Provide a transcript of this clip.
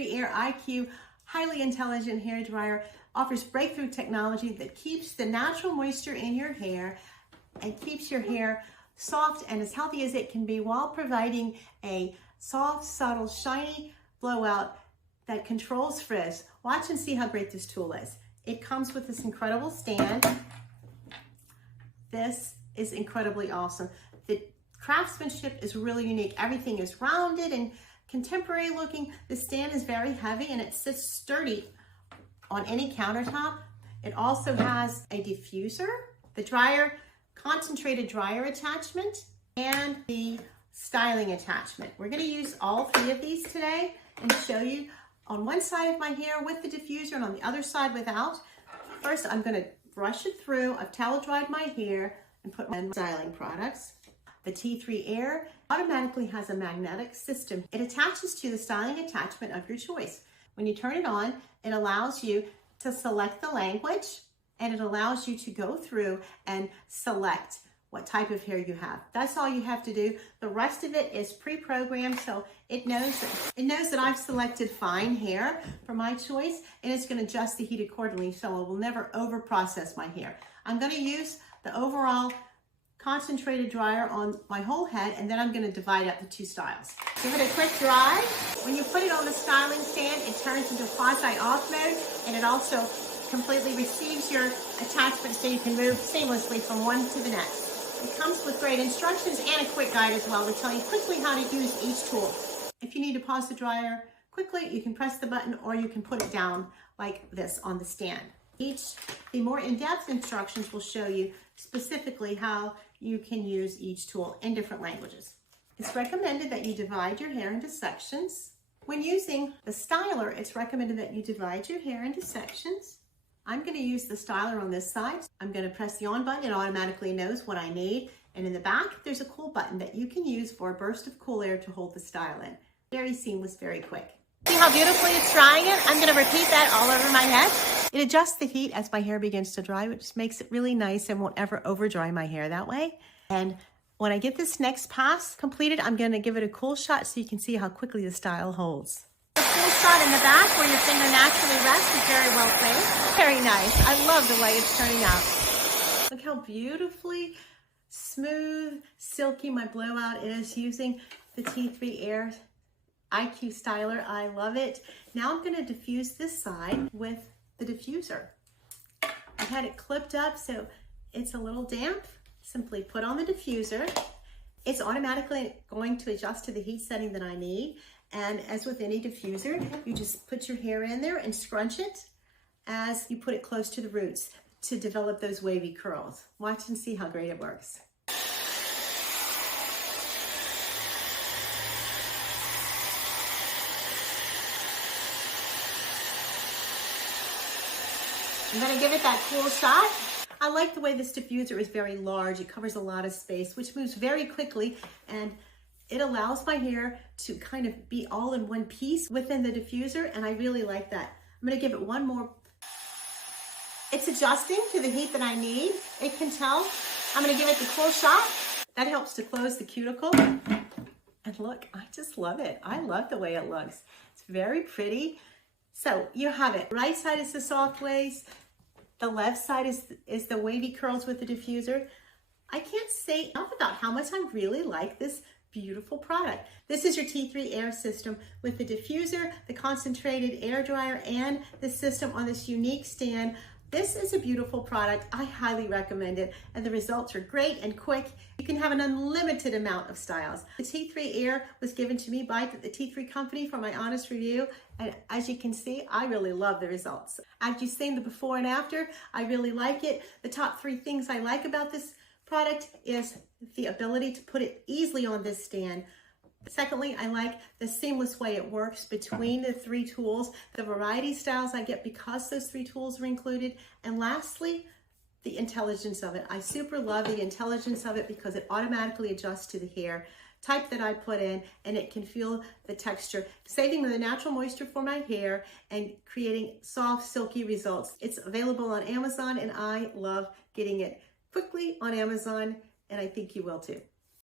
T3 Aire IQ highly intelligent hair dryer offers breakthrough technology that keeps the natural moisture in your hair and keeps your hair soft and as healthy as it can be while providing a soft, subtle, shiny blowout that controls frizz. Watch and see how great this tool is. It comes with this incredible stand. This is incredibly awesome. The craftsmanship is really unique. Everything is rounded and contemporary looking. The stand is very heavy and it sits sturdy on any countertop. It also has a diffuser, the dryer, concentrated dryer attachment, and the styling attachment. We're going to use all three of these today and show you on one side of my hair with the diffuser and on the other side without. First, I'm going to brush it through. I've towel dried my hair and put my styling products. The T3 Aire automatically has a magnetic system. It attaches to the styling attachment of your choice. When you turn it on, it allows you to select the language and it allows you to go through and select what type of hair you have. That's all you have to do. The rest of it is pre-programmed, so it knows that I've selected fine hair for my choice, and it's going to adjust the heat accordingly, so it will never over-process my hair. I'm going to use the overall concentrated dryer on my whole head, and then I'm going to divide up the two styles. Give it a quick dry. When you put it on the styling stand, it turns into quasi-off mode, and it also completely receives your attachment so you can move seamlessly from one to the next. It comes with great instructions and a quick guide as well to tell you quickly how to use each tool. If you need to pause the dryer quickly, you can press the button or you can put it down like this on the stand. The more in-depth instructions will show you specifically how you can use each tool in different languages. It's recommended that you divide your hair into sections. When using the styler, it's recommended that you divide your hair into sections. I'm going to use the styler on this side. I'm going to press the on button. It automatically knows what I need. And in the back, there's a cool button that you can use for a burst of cool air to hold the style in. Very seamless, very quick. See how beautifully it's drying it? I'm going to repeat that all over my head. It adjusts the heat as my hair begins to dry, which makes it really nice and won't ever over dry my hair that way. And when I get this next pass completed, I'm going to give it a cool shot so you can see how quickly the style holds. The cool shot in the back where your finger naturally rests is very well placed. Very nice. I love the way it's turning out. Look how beautifully smooth, silky my blowout is using the T3 Aire IQ styler. I love it. Now I'm going to diffuse this side with the diffuser. I've had it clipped up so it's a little damp. Simply put on the diffuser. It's automatically going to adjust to the heat setting that I need. And as with any diffuser, you just put your hair in there and scrunch it as you put it close to the roots to develop those wavy curls. Watch and see how great it works. I'm going to give it that cool shot. I like the way this diffuser is very large. It covers a lot of space, which moves very quickly, and it allows my hair to kind of be all in one piece within the diffuser, and I really like that. I'm going to give it one more. It's adjusting to the heat that I need. It can tell. I'm going to give it the cool shot. That helps to close the cuticle. And look, I just love it. I love the way it looks. It's very pretty. So you have it. Right side is the soft waves. The left side is the wavy curls with the diffuser. I can't say enough about how much I really like this beautiful product. This is your T3 Aire system with the diffuser, the concentrated air dryer, and the system on this unique stand. This is a beautiful product. I highly recommend it, and the results are great and quick. You can have an unlimited amount of styles. The T3 Aire was given to me by the T3 company for my honest review, and as you can see, I really love the results. As you've seen the before and after, I really like it. The top 3 things I like about this product is the ability to put it easily on this stand. Secondly, I like the seamless way it works between the 3 tools, the variety styles I get because those 3 tools are included, and lastly, the intelligence of it. I super love the intelligence of it because it automatically adjusts to the hair type that I put in, and it can feel the texture, saving the natural moisture for my hair and creating soft, silky results. It's available on Amazon, and I love getting it quickly on Amazon, and I think you will too.